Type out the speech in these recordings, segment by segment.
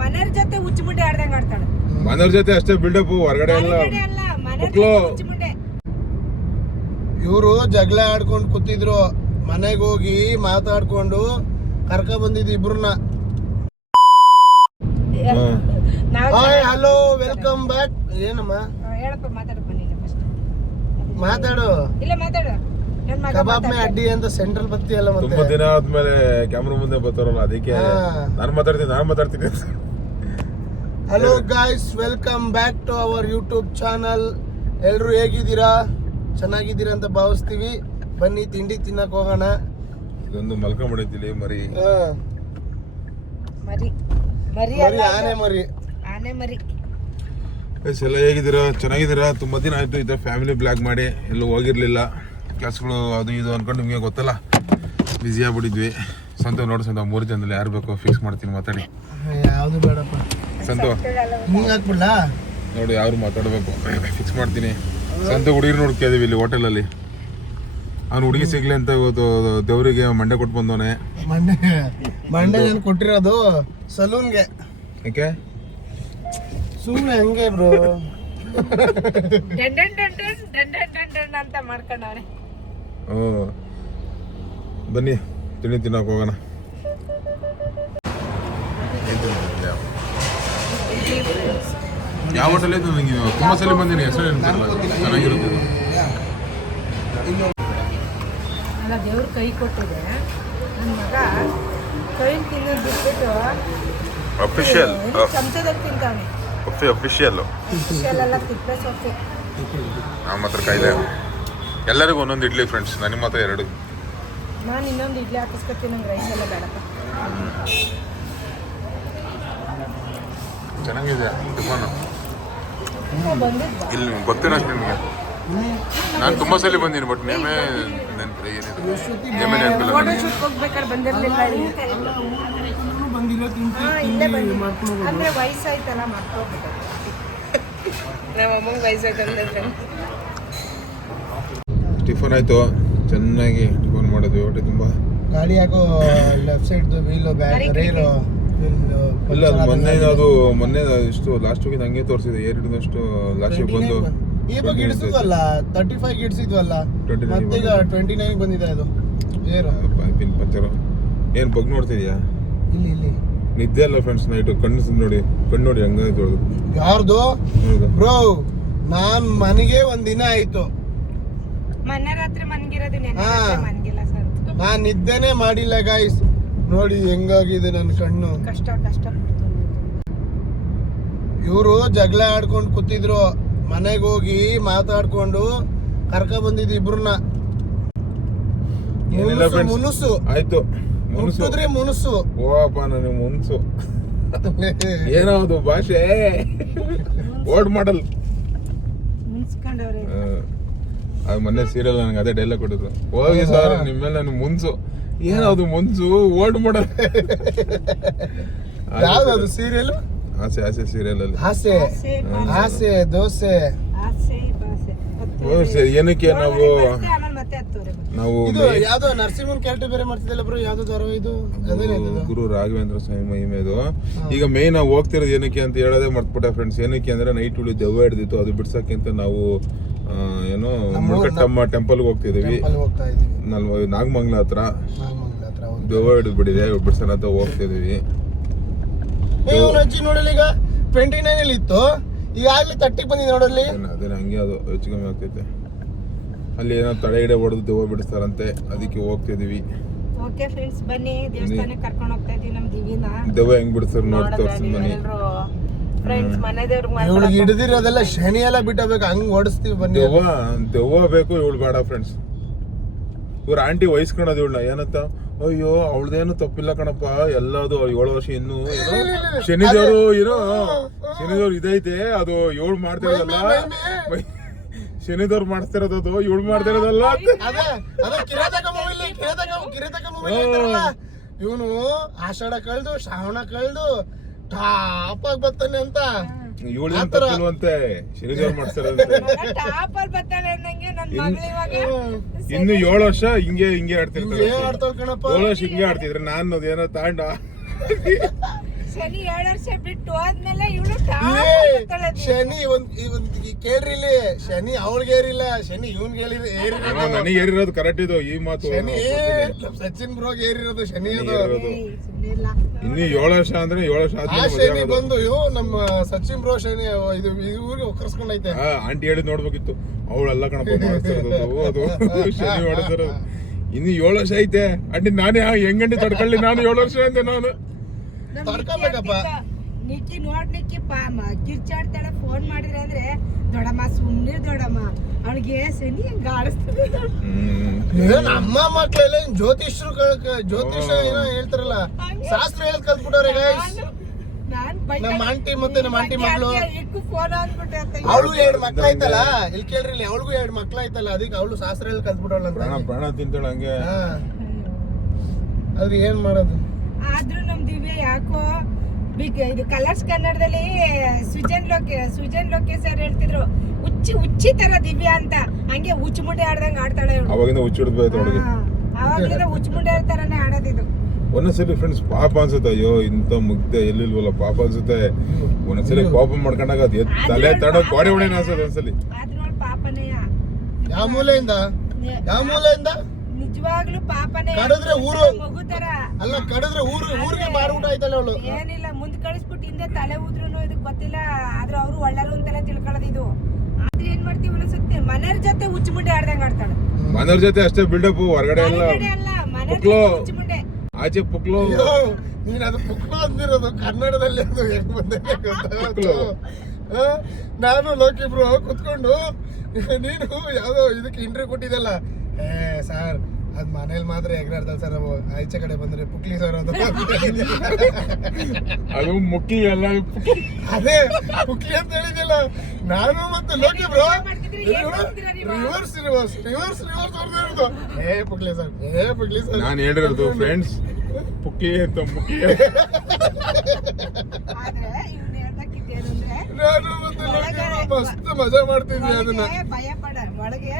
ಮನೆಯವ್ರ ಜೊತೆ ಹುಚ್ಚುಮುಂಡೆ ಆಡ್ದಂಗ ಆಡ್ತಾಳೆ. ಮನೆಯವ್ರ ಜೊತೆ ಅಷ್ಟೇ ಬಿಲ್ಡಪ್, ಹೊರಗಡೆ ಎಲ್ಲ ಇವರು ಜಗಳ ಆಡ್ಕೊಂಡು ಕೂತಿದ್ರು. ಮನೆಗೆ ಹೋಗಿ ಮಾತಾಡ್ಕೊಂಡು ಕರ್ಕ ಬಂದಿದ್ದು ಇಬ್ರನ್ನ. Hi hello welcome back. ಏನಮ್ಮ ಹೇಳಪ್ಪ, ಮಾತಾಡಪ್ಪ ನೀನು ಫಸ್ಟ್. ಮಾತಾಡು. ಇಲ್ಲ ಮಾತಾಡು. ಕಬಾಬ್ ಮೇ ಅಡ್ಡಿ ಅಂತ ಸೆಂಟ್ರಲ್ ಬರ್ತೀಯಲ್ಲ ಮತ್ತೆ. ತುಂಬಾ ದಿನ ಆದ್ಮೇಲೆ ಕ್ಯಾಮ್ರಾ ಮುಂದೆ ಬರ್ತಾರಲ್ಲ, ಅದಕ್ಕೆ ನಾನು ಮಾತಾಡ್ತೀನಿ. Hello guys, welcome back to our YouTube channel. ಎಲ್ರು ಹೇಗಿದ್ದೀರಾ? ಚೆನ್ನಾಗಿದ್ದೀರಾ ಅಂತ ಭಾವಿಸ್ತೀವಿ. ಬನ್ನಿ ತಿಂಡಿ ತಿನ್ನಕ್ ಹೋಗೋಣ. ಇದೊಂದು ಮಲ್ಕೊಂಡ್ಬಿಟ್ಟಿದ್ದಿಲ್ಲಿ ಮರಿ. ಆನೆ ಮರಿ. ಎಲ್ಲ ಹೇಗಿದ್ದೀರಾ? ಚೆನ್ನಾಗಿದ್ದೀರಾ? ತುಂಬಾ ದಿನ ಆಯ್ತು ಇದ್ರ ಫ್ಯಾಮಿಲಿ ಬ್ಲಾಗ್ ಮಾಡಿ, ಎಲ್ಲೂ ಹೋಗಿರ್ಲಿಲ್ಲ. ಕೆಲಸಗಳು ಅದು ಇದು ಅನ್ಕೊಂಡು ನಿಮಗೆ ಗೊತ್ತಲ್ಲ, ಬ್ಯುಸಿ ಆಗ್ಬಿಟ್ಟಿದ್ವಿ. ಸಂತೋ ನೋಡು ಸಂತೋ, 3 ಜನದಲ್ಲಿ ಯಾರು ಬೇಕೋ ಫಿಕ್ಸ್ ಮಾಡ್ತೀನಿ, ಮಾತಾಡಿ. ಯಾವ್ದು ಬೇಡಪ್ಪ ಸಂತೋ ಹಾಕ್ಬಿಡ್ಲಾ? ನೋಡಿ ಯಾರು ಮಾತಾಡಬೇಕು, ಫಿಕ್ಸ್ ಮಾಡ್ತೀನಿ. ಸಂತ ಹುಡುಗಿರು ನೋಡ್ತಾ ಇದೀವಿ ಇಲ್ಲಿ ಹೋಟೆಲಲ್ಲಿ. ಅವ್ನು ಹುಡುಗಿ ಸಿಗ್ಲಿ ಅಂತ ಇವತ್ತು ದೇವರಿಗೆ ಮಂಡೆ ಕೊಟ್ಟು ಬಂದವನೆ. ಮಂಡೆ ನಾನು ಕೊಟ್ಟಿರೋದು ಸಲೂನ್ಗೆ. ಯಾಕೆ? ಸುಮ್ಮನೆ ಹಂಗೆ ಬ್ರೋ. ಅಂತ ಮಾಡ್ಕೊಂಡವನೆ. ಓ ಬನ್ನಿ ತಿಂಡಿ ತಿನ್ನೋಕೆ ಹೋಗೋಣ. ಯಾವ ಹೋಟೆಲ್ ಇದ್ದು? ನನಗೆ ತುಂಬ ಸಲ ಬಂದೀನಿ, ಹೆಸರು ಚೆನ್ನಾಗಿರುತ್ತೆ. ಅಲ್ಲ, ದೇವ್ರ ಕೈ ಕೊಟ್ಟಿದೆ. ನನ್ನ ಮಗ ಕೈ ತಿನ್ನೋದು ಬಿಟ್ಬಿಟ್ಟು ಅಫಿಷಿಯಲ್ ಚಮಚದಲ್ಲಿ ತಿಂತಾವನೆ. ಅಫಿಷಿಯಲ್ ಎಲ್ಲ ತಿಪ್ಪೆ ಸೊಪ್ಪೆ. ನಮ್ಮ ಹತ್ರ ಕಾಯಿಲೆ ಎಲ್ಲರಿಗೂ ಒಂದೊಂದು ಇಡ್ಲಿ ಫ್ರೆಂಡ್ಸ್, ನನಗೆ ಮಾತ್ರ 2. ನಾನು ಇನ್ನೊಂದು ಇಡ್ಲಿ ಹಾಕಿಸ್ಕೊತೀನಿ, ನಂಗೆ ರೈಸ್ ಎಲ್ಲ ಬೇಡಪ್ಪ. ಚೆನ್ನಾಗಿದೆ ಟಿಫನ್. ಬಂದಿದ್ದ ಇಲ್ಲಿ ಗೊತ್ತೇನ ನಿಮಗೆ? ನಾನು ತುಂಬ ಸಲ ಬಂದೀನಿ, ಬಟ್ ನೇಮೇ ನೆನಪಿಲ್ಲ. ನೇಮೇ ನೆನಪಿಲ್ಲ. ಫೋಟೋ ಶೂಟ್ ಹೋಗ್ಬೇಕಾದ್ರೆ ಬಂದಿರಲಿಲ್ಲ. ಇಲ್ಲೇ ಬಂದಿ ಅಂದರೆ ವಯಸ್ಸಾಯ್ತಲ್ಲ, ಮರ್ತೋಗ್ಬಿಟ್ಟು. ನಮ್ಮ ಅಮ್ಮಂಗೆ ವಯಸ್ಸಾಯ್ತಂದ್ರೆ ಟಿಫನ್ ಆಯಿತು, ಚೆನ್ನಾಗಿ ಟಿಫನ್ ಮಾಡಿದ್ವಿ. ಹೊಟ್ಟೆ ತುಂಬ. ಗಾಡಿ ಯಾಕೋ ಲೆಫ್ಟ್ ಸೈಡ್ ವೀಲು ಬ್ಯಾಕ್ ರೈಲು ಇಲ್ಲ, ಅದು ಮೊನ್ನೆ ಇಷ್ಟು ಲಾಸ್ಟ್ ವೀಕ್ ಹಂಗೆ ತೋರಿಸಿದೆ. ಏರಿಡಿದಷ್ಟು ಲಾಸ್ಟ್ ವೀಕ್ ಬಂದು ಇವಾಗ ಇಡಿಸಿದ್ವಲ್ಲ, 35 ಇಡಿಸಿದ್ವಲ್ಲ, ಮತ್ತೀಗ 29 ಬಂದಿದೆ. ಅದು ಏರು ಪಿನ್ ಪಂಚರು. ಏನು ಬಗ್ ನೋಡ್ತಿದ್ಯಾ? ಇಲ್ಲಿ ನಿದ್ದೆ ಅಲ್ಲ ಫ್ರೆಂಡ್ಸ್, ನೈಟು ಕಣ್ಣು ನೋಡಿ ಹಂಗ ತೊಳೆದು. ಯಾರ್ದು ಬ್ರೋ? ನಾನ್ ಮನೆಗೆ ಒಂದಿನ ಆಯ್ತು. ಮೊನ್ನೆ ರಾತ್ರಿ ಮನ್ಗಿರೋದು, ಮನ್ಗಿಲ್ಲ ಸರ್. ನಾನ್ ನಿದ್ದೆನೆ ಮಾಡಿಲ್ಲ ಗಾಯ್ಸ್. ನೋಡಿ ಹೆಂಗಾಗಿದೆ ನನ್ನ ಕಣ್ಣು. ಕಷ್ಟ. ಇವರು ಜಗಳ ಆಡ್ಕೊಂಡು ಕೂತಿದ್ರು. ಮನೆಗೆ ಹೋಗಿ ಮಾತಾಡ್ಕೊಂಡು ಕರ್ಕ ಬಂದಿದ್ದು ಇಬ್ರನ್ನ. ಮುನುಸು ಆಯ್ತು, ಮುನ್ಸುದ್ರೆ ಮುನುಸು. ಓಪ್ಪ ನನಗೆ ಮುನ್ಸು ಏನದು ಭಾಷೆ? Old model. ಅದು ಮೊನ್ನೆ ಸೀರಿಯಲ್ ನನಗೆ ಅದೇ ಡೈಲಾಗ್ ಕೊಟ್ಟಿದ್ರು. ಹೋಗಿ ಸರ್ ನಿಮ್ಮ ಮೇಲೆ ನನಗೆ ಮುನ್ಸು. ಏನದು ಮುನ್ಸು? Old model. ಯಾವ್ದು ಸೀರಿಯಲ್? ಆಸೆ ಸೀರಿಯಲ್ ಅಲ್ಲಿ ಆಸೆ ದೋಸೆ. ಏನಕ್ಕೆ ನಾವು ಯಾವ್ದೋ ನರಸಿಂಹನ್ ಕ್ಯಾರೆಕ್ಟರ್ ಬೇರೆ ಮಾಡ್ತಿದ್ದಲ್ಲ ಬ್ರೋ, ಯಾವ್ದು ಧಾರಾವಾಹಿ ಇದು? ಗುರು ರಾಘವೇಂದ್ರ ಸ್ವಾಮಿ ಮಹಿಮೆದು. ಈಗ ಮೇನ್ ನಾವು ಹೋಗ್ತಿರೋದು ಏನಕ್ಕೆ ಅಂತ ಹೇಳೋದೇ ಮರ್ತ್ಬಿಟ್ಟೆ ಫ್ರೆಂಡ್ಸ್. ಏನಕ್ಕೆ ಅಂದ್ರೆ ನೈಟ್ ಉಳಿ ದೆವ್ವ ಹಿಡ್ದಿತ್ತು, ಅದು ಬಿಡ್ಸಕ್ಕೆ ಅಂತ ನಾವು ಏನೋ ಮುರುಘಟ್ಟಮ್ಮ ಟೆಂಪಲ್ಗೆ ಹೋಗ್ತಿದೀವಿ. ನಾಗಮಂಗ್ಲ ಹತ್ರ ದೆವ್ವ ಹಿಡಿದ್ಬಿಟ್ಟಿದೆ, ಬಿಡ್ಸೋಣ ಅಂತ ಹೋಗ್ತಿದೀವಿ. ನೋಡಲಿ, ಈಗ 29 ಅಲ್ಲಿ ಇತ್ತು, ಈಗಾಗಲೇ 30 ಬಂದಿದೆ ನೋಡಲ್ಲಿ. ಅದೇ ಹಂಗೆ, ಅದು ಹೆಚ್ಚು ಕಮ್ಮಿ ಆಗ್ತೈತೆ. ಅಲ್ಲಿ ಏನೋ ತಡೆ ಗಿಡ ಹೊಡೆದು ದೆವ್ವ ಬಿಡಿಸ್ತಾರಂತೆ, ಅದಕ್ಕೆ ಹೋಗ್ತಿದೀವಿ. ಓಕೆ ಫ್ರೆಂಡ್ಸ್, ಬನ್ನಿ ದೇವಸ್ಥಾನಕ್ಕೆ ಕರ್ಕೊಂಡು ಹೋಗ್ತಾ ಇದೀವಿ ನಮ್ಮ ದಿವಿನ. ದೆವ್ವ ಹೆಂಗ್ ಬಿಡಿಸ್ತಾರೆ ನೋಡಿ ತೋರಿಸ್ತೀನಿ ಬನ್ನಿ ಫ್ರೆಂಡ್ಸ್. ಮನೆ ದೇವ್ರಿಗೆ ಇವಳಿಗೆ ಹಿಡಿದಿರೋದೆಲ್ಲ ಶನಿ ಎಲ್ಲ ಬಿಟ್ಟಬೇಕು, ಹಂಗ್ ಓಡಿಸ್ತೀವಿ ಬನ್ನಿ. ದೆವ್ವ ಬೇಕು, ಇವಳು ಬೇಡ ಫ್ರೆಂಡ್ಸ್. ಇವ್ರ ಆಂಟಿ ವಹಿಸ್ಕೊಳೋದು ಇವಳನ್ನ. ಏನಂತ, ಅಯ್ಯೋ ಅವಳದೇನು ತಪ್ಪಿಲ್ಲ ಕಣಪ್ಪ, ಎಲ್ಲದು 7 ವರ್ಷ ಇನ್ನು ಶನಿದೇವ್ರು ಶನಿದೇವ್ರು ಇದೈತೆ, ಅದು 7 ಮಾಡ್ತಿರೋದಲ್ಲ. ಶನಿದವ್ರು ಮಾಡಿಸ್ತಿರೋದು, ಅದು 7 ಮಾಡ್ತಿರೋದಲ್ಲ. ಇವನು ಆಷಾಢ ಕಳ್ದು ಶ್ರಾವಣ ಕಳ್ದು ಟಾಪ್ ಆಗಿ ಬರ್ತಾನೆ ಅಂತ. ಇವಳಂತೆ ಶನಿದೇವ್ರು ಮಾಡ್ತಿರೋದಂತೆ. ಇನ್ನು 7 ವರ್ಷ ಹಿಂಗೆ ಆಡ್ತಿರ್ತಾರೆ. 7 ವರ್ಷ ಹಿಂಗೆ ಆಡ್ತಿದ್ರೆ ನಾನು ಏನೋ ತಾಂಡ ಶನಿ 2 ವರ್ಷ ಬಿಟ್ಟು ಹೋದ್ಮೇಲೆ ಇವಳು ಶನಿ ಒಂದ್ ಕೇಳ್ರಿ ಇಲ್ಲಿ, ಶನಿ ಅವಳಿಗೆ ಏರಿಲ್ಲ, ಶನಿ ಇವನ್ಗೆ ಏರಿರೋದು. ನನಗೆ ಏರಿರೋದು ಕರೆಕ್ಟ್ ಇದು ಈ ಮಾತು. ಶನಿ ಸಚಿನ್ ಬ್ರೋಗ್ ಏರಿರೋದು ಶನಿ ಅದು. ಇನ್ನು 7 ವರ್ಷ ಅಂದ್ರೆ 7 ವರ್ಷ ಆ ಶನಿ ಬಂದು ನಮ್ಮ ಸಚಿನ್ ಬ್ರೋ ಶನಿ ಇದು ಊರಿಗೆ ಒಕ್ಕರ್ಸ್ಕೊಂಡೈತೆ. ಆಂಟಿ ಹೇಳಿದ್ ನೋಡ್ಬೇಕಿತ್ತು, ಅವಳೆಲ್ಲ ಕಣಪ್ಪ ಮಾಡಿಸ್ತಿರೋದು ಅದು ಶನಿ ಹೊಡೆದಿರೋದು. ಇನ್ನು 7 ವರ್ಷ ಐತೆ ಅಂಟಿ. ನಾನೇ ಹೆಂಗಂಟಿ ತಡ್ಕೊಳ್ಳಿ, ನಾನು 7 ವರ್ಷ ಅಂತೆ ನಾನು ತಡ್ಕೊಬೇಕಪ್ಪ. ನಿಕ್ಕಿ ಕಿರ್ಚಾಡ್ತಾಳೆ. ಫೋನ್ ಮಾಡಿದ್ರೆ ಅಂದ್ರೆ ದೊಡ್ಡಮ್ಮ ಸುಮ್ನೆ ದೊಡ್ಡಮ್ಮ ಅವಳಿಗೆ ಶನಿ ಹೆಂಗ ಆಡಿಸ್ತದೆ. ನಮ್ಮ ಮಕ್ಳೆಲ್ಲ ಜ್ಯೋತಿಷ ಏನೋ ಹೇಳ್ತಾರಲ್ಲ, ಶಾಸ್ತ್ರ ಹೇಳದ್ ಕಲ್ತ್ಬಿಟ್ಟವ್ರೆ ಗೈಸ್. ನಮ್ಮ ಆಂಟಿ ಮತ್ತೆ ನಮ್ಮ ಆಂಟಿ ಮಗಳು, ಅವಳು 2 ಮಕ್ಳಾಯ್ತಲ್ಲ, ಇಲ್ಲಿ ಕೇಳ್ರಿ ಇಲ್ಲಿ, ಅವಳಿಗೂ 2 ಮಕ್ಳಾಯ್ತಲ್ಲ, ಅದಕ್ಕೆ ಅವಳು ಶಾಸ್ತ್ರ ಹೇಳಿ ಕಲ್ತ್ಬಿಟ್ಟವಳ ಪ್ರಾಣ ತಿಂತಾಳ ಹಂಗೆ. ಆದ್ರೆ ಏನ್ ಮಾಡೋದು. ಆದ್ರೂ ನಮ್ ದಿವ್ಯ ಯಾಕೋ ಇದು ಕಲರ್ಸ್ ಕನ್ನಡದಲ್ಲಿ ಸುಜನ್ ಲೋಕೆ ಸರ್ ಹೇಳ್ತಿದ್ರು, ಹುಚ್ಚಿ ತರ ದಿವ್ಯ ಅಂತ. ಹಂಗೆ ಹುಚ್ಚು ಮುಂಡೆ ಆಡ್ದಂಗ ಆಡ್ತಾಳೆ ಇವಳು. ಅವಾಗಿಂದ ಹುಚ್ಚಿಡ್ಬೇಕು ಅವಳಿಗೆ. ಅವಾಗ್ಲಿಂದ ಹುಚ್ಚು ಮುಂಡೆ ತರಾನೇ ಆಡೋದಿದು. ಒಂದೊಂದ್ಸಲಿ ಫ್ರೆಂಡ್ಸ್ ಪಾಪ ಅನ್ಸುತ್ತೆ, ಅಯ್ಯೋ ಇಂಥ ಮುಗ್ದೆ ಎಲ್ಲಿಲ್ವಲ್ಲ ಪಾಪ ಅನ್ಸುತ್ತೆ. ಒಂದೊಂದ್ಸಲಿ ಕೋಪ ಮಾಡ್ಕೊಂಡಾಗ ಅದ್ ತಲೆ ತಡ ಗೋಡೆ ಹೊಡೆನ ಅನ್ಸುತ್ತೆ ಒಂದ್ಸಲಿ. ಆದ್ರೂ ಅವಳು ಪಾಪನೆಯ. ಯಾವ ಮೂಲೆಯಿಂದ ನಿಜವಾಗ್ಲೂ ಪಾಪನೇ. ಕಡಿದ್ರೆ ಊರು ಮಗು ತರ ಅಲ್ಲ, ಕಡಿದ್ರೆ ಊರಿಗೆ ಮಾಡ್ಬಿಟ್ಟ ಆಯ್ತಲ್ಲ ಅವಳು. ಏನಿಲ್ಲ, ಮುಂದ್ ಕಳಿಸ್ಬಿಟ್ಟು ಹಿಂದೆ ತಲೆ ಉದ್ರುನು ಇದಕ್ ಗೊತ್ತಿಲ್ಲ. ಆದ್ರೂ ಅವ್ರು ಒಳ್ಳರು ಅಂತೆಲ್ಲ ತಿಳ್ಕೊಳ್ಳೋದು ಇದು. ಆದ್ರೆ ಏನ್ ಮಾಡ್ತೀವಿ ಅನ್ಸುತ್ತೆ, ಮನೆಯವ್ರ ಜೊತೆ ಹುಚ್ಚು ಮುಂಡೆ ಆಡ್ದಂಗ ಆಡ್ತಾಳೆ. ಮನೆಯವ್ರ ಜೊತೆ ಅಷ್ಟೇ ಬಿಲ್ಡಪ್, ಹೊರಗಡೆ ಎಲ್ಲ ಪುಕ್ಲು, ಆಚೆ ಪುಕ್ಲು. ನೀನ್ ಅದು ಪುಕ್ಲು ಅಂದಿರೋದು ಕನ್ನಡದಲ್ಲಿ, ಅದು ಹೆಂಗ್ ಬಂದೆ ಗೊತ್ತಾಗ್ತು. ನಾನು ಲೋಕಿ ಬ್ರೋ ಕುತ್ಕೊಂಡು, ನೀನು ಯಾವ್ದೋ ಇದಕ್ಕೆ ಇಂಟರ್ವ್ಯೂ ಕೊಟ್ಟಿದ್ದಲ್ಲ, ಸರ್ ಅದ್ ಮನೇಲಿ ಮಾತ್ರ ಎಗರಾಡ್ದಲ್ಲ ಸರ್, ಆಚೆ ಕಡೆ ಬಂದ್ರೆ ಪುಕ್ಲಿ ಸರ್ ಅದು. ಅದು ಮುಕ್ಲಿ ಅಲ್ಲ, ಅದೇ ಪುಕ್ಲಿ ಅಂತ ಹೇಳಿದಿಲ್ಲ ನಾನು. ಮತ್ತೆ ಲೋಕಿ ಬ್ರೋ ರಿವರ್ಸ್ ಹೊಡೆದಿರೋದು, ಪುಕ್ಲಿ ಸರ್, ಪುಕ್ಲಿ ಸರ್ ನಾನು ಹೇಳಿರೋದು ಫ್ರೆಂಡ್ಸ್, ಪುಕ್ಲಿ ಅಂತ ಮುಕ್ಲಿ. ನಾನು ಮತ್ತೆ ಲೋಕಿ ಬ್ರೋ ಮಸ್ತ್ ಮಜಾ ಮಾಡ್ತಿದ್ವಿ ಅದನ್ನ. ಭಯ ಪಡ ಒಳಗೆ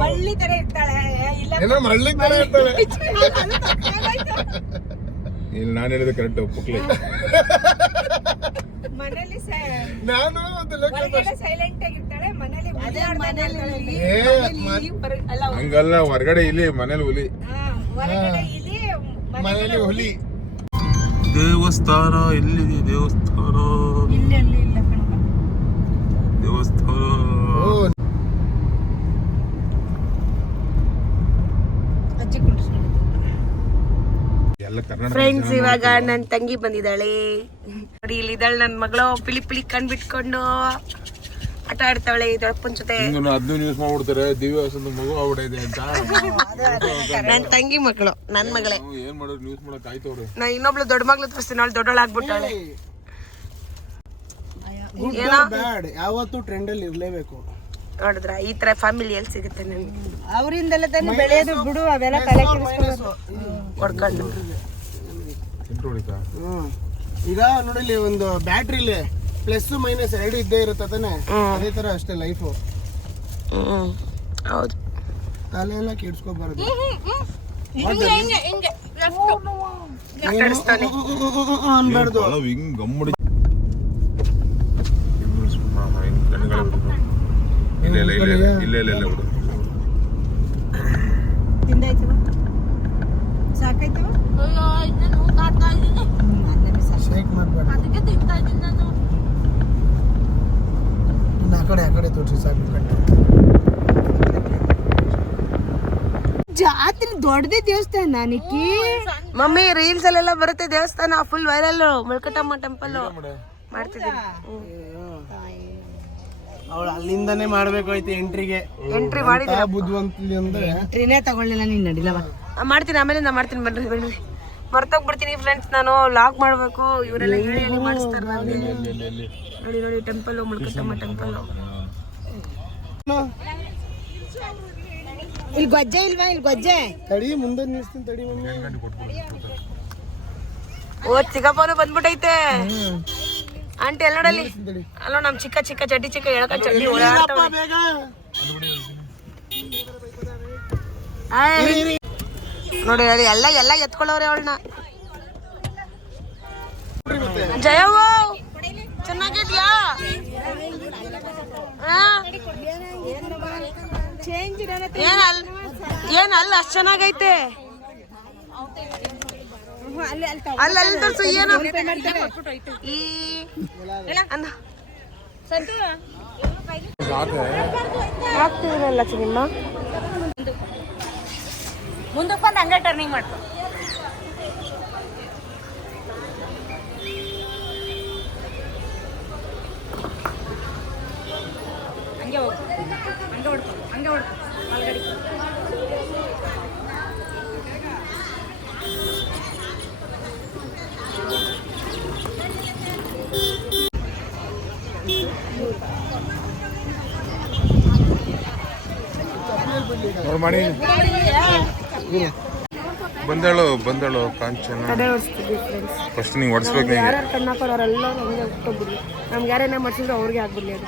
ಮಳ್ಳಿ ತರ ಇರ್ತಾಳೆ. ಏನೋ ಮಳ್ಳಿ ತರ ಇರ್ತಾಳೆ. ಇಲ್ಲಿ ನಾನು ಹೇಳಿದ ಕರೆಕ್ಟ್, ಪುಕ್ಲಿ. ಮನೇಲಿ ನಾನು ಮತ್ತೆ ಸೈಲೆಂಟ್ ಆಗಿರ್ತಾಳೆ, ಮನೇಲಿ ಹಂಗಲ್ಲ, ಹೊರಗಡೆ ಇಲ್ಲಿ ಮನೇಲಿ ಹುಲಿ, ಮನೇಲಿ ಹುಲಿ. ದೇವಸ್ಥಾನ ಎಲ್ಲಿದೆ? ದೇವಸ್ಥಾನ ಫ್ರೆಂಡ್ಸ್, ಇವಾಗ ನನ್ನ ತಂಗಿ ಬಂದಿದ್ದಾಳೆ ನೋಡಿ. ಇಲ್ಲಿದ್ದಾಳೆ ನನ್ನ ಮಗಳು, ಪಿಳಿ ಕಣ್ಬಿಟ್ಕೊಂಡು ಆಟ ಆಡ್ತಾವಳೆ ದೊಡ್ಡಪ್ಪನ ಜೊತೆ. 15 ನ್ಯೂಸ್ ಮಾಡ್ಬಿಡ್ತಾರೆ, ದಿವ್ಯ ಮಗು ಆಗ್ಬಿಟ್ಟಿದೆ ಅಂತ. ನನ್ನ ತಂಗಿ ಮಗಳು, ನನ್ನ ಮಗಳೇ. ಏನ್ ಮಾಡೋದು, ನ್ಯೂಸ್ ಮಾಡಕ್ ಆಯ್ತವ್ರೆ. ನಾ ಇನ್ನೊಬ್ಳು ದೊಡ್ಡ ಮಗಳು ತೋರಿಸ್ತೀನಿ, ಅವಳು ದೊಡ್ಡವಳಾಗ್ಬಿಟ್ಟಾಳೆ. ಯಾವತ್ತು ಟ್ರೆಂಡ್ ಅಲ್ಲಿ ಇರ್ಲೇಬೇಕು. ನೋಡಿದ್ರ, ಈ ತರ ಫ್ಯಾಮಿಲಿ ಎಲ್ಲಿ ಸಿಗುತ್ತೆ ನನ್ಗೆ? ಅವರಿಂದೆಲ್ಲ ತಾನೇ ಬೆಳೆಯೋದು ಬಿಡು, ಅವೆಲ್ಲ ತಲೆ ಕೆಡಿಸ್ಕೊಂಡು ಹೊಡ್ಕೊಂಡು. ಈಗ ನೋಡಿಲಿ, ಒಂದು ಬ್ಯಾಟ್ರಿಲಿ ಪ್ಲಸ್ ಮೈನಸ್ 2 ಇದ್ದೇ ಇರುತ್ತೆ ತಾನೆ, ಅದೇ ತರ ಅಷ್ಟೇ ಲೈಫ್. ಹೌದು, ತಲೆ ಎಲ್ಲ ಕೆಡ್ಸ್ಕೋಬಾರದು. ಅನ್ಬಾರ್ದು. ಹಿಂಗ್ ಗಮ್ಮಡಿ ಇಲ್ಲ ಬಿಡು. ತಿಂದಾಯ್ತವ, ಸಾಕಾಯ್ತವ. ಶೇಕ್ ಮಾಡ್ಬೇಡ, ಆ ಕಡೆ ತೋರಿಸಿ ಸಾಕು. ಜಾತ್ರೆ ದೊಡ್ಡದೇ ದೇವಸ್ಥಾನ ನಿಕ್ಕಿ. ಮಮ್ಮಿ ರೀಲ್ಸ್ ಅಲ್ಲೆಲ್ಲ ಬರುತ್ತೆ ದೇವಸ್ಥಾನ, ಫುಲ್ ವೈರಲ್. ಮಲ್ಕಟಮ್ಮ ಟೆಂಪಲ್ ಮಾಡ್ತಿದ್ದೀನಿ. ಅವಳು ಅಲ್ಲಿಂದಾನೇ ಮಾಡ್ಬೇಕು ಆಯ್ತು ಎಂಟ್ರಿಗೆ. ಎಂಟ್ರಿ ಮಾಡಿದ್ರೆ ಬುದ್ಧಿವಂತಲಿ ಅಂದ್ರೆ ಎಂಟ್ರಿನೇ ತಗೊಳ್ಳಿಲ್ಲ ನೀನ್, ನಡಿಲವ. ಮಾಡ್ತೀನಿ, ಆಮೇಲೆ ನಾ ಮಾಡ್ತೀನಿ. ಬನ್ರಿ ಮರ್ತೋಗ್ಬಿಡ್ತೀನಿ ಫ್ರೆಂಡ್ಸ್, ನಾನು ಲಾಗ್ ಮಾಡ್ಬೇಕು. ಇವರೆಲ್ಲ ಹೇಳಿ ಮಾಡಿಸ್ತಾರೆ ನೋಡಿ. Temple, Malkatamma temple. ಇಲ್ಲಿ ಗೊಜ್ಜೆ ಇಲ್ವಾ? ಇಲ್ಲಿ ಗೊಜ್ಜೆ ತಡಿ, ಮುಂದೆ ನಿಲ್ಸ್ತೀನಿ ತಡಿ ಮಮ್ಮಿ. ಓ, ಚಿಕ್ಕಪ್ಪನು ಬಂದ್ಬಿಟ್ಟೈತೆ. ಆಂಟಿ ಎಲ್ಲ ನೋಡಲ್ಲಿ, ಅಲ್ಲ ನಮ್ ಚಿಕ್ಕ ಚಡ್ಡಿ ಎಳ್ಕೊಂಡ್ ಚಡ್ಡಿ ನೋಡಿ. ಎಲ್ಲ ಎತ್ಕೊಳ್ಳೋರೆ ಅವಳನ್ನ. ಜಯವ್ವ ಚೆನ್ನಾಗಿದ್ಯಾ? ಏನ್ ಅಲ್ಲ ಅಷ್ಟ್ ಚೆನ್ನಾಗೈತೆ. ಅಲ್ಲಿ ತೋರ್ಸು ಏನು ಈ ಆಗ್ತಿದ್ರಲ್ಲ ನಿಮ್ಮ ಮುಂದಕ್ಕೆ ಬಂದು ಹಂಗೆ ಟರ್ನಿಂಗ್ ಮಾಡ್ಕೊ. ಹಂಗೆ ಹೋಗು, ಹಂಗೆ ಹೊಡ್ಕೊ, ಹಂಗೆ ಹೊಡ್ಕೊ ಮಾಲ್ಗಡಿ. ಮಾಡಿ ಬಂದಳು ಕಾಂಚನ. ಫಸ್ಟ್ ನೀವು ಹೊಡ್ಸ್ಬೇಕು. ಯಾರ್ಯಾರು ಕಣ್ಣಾಕೋರು ಅವರೆಲ್ಲ ಹಂಗೆ ಹೋಗ್ಬಿಡ್ಲಿ. ನಮ್ಗೆ ಯಾರೇನ ಮಾಡಿಸಿದ್ರು ಅವ್ರಿಗೆ ಆಗ್ಬಿಡ್ಲಿ ಅದು.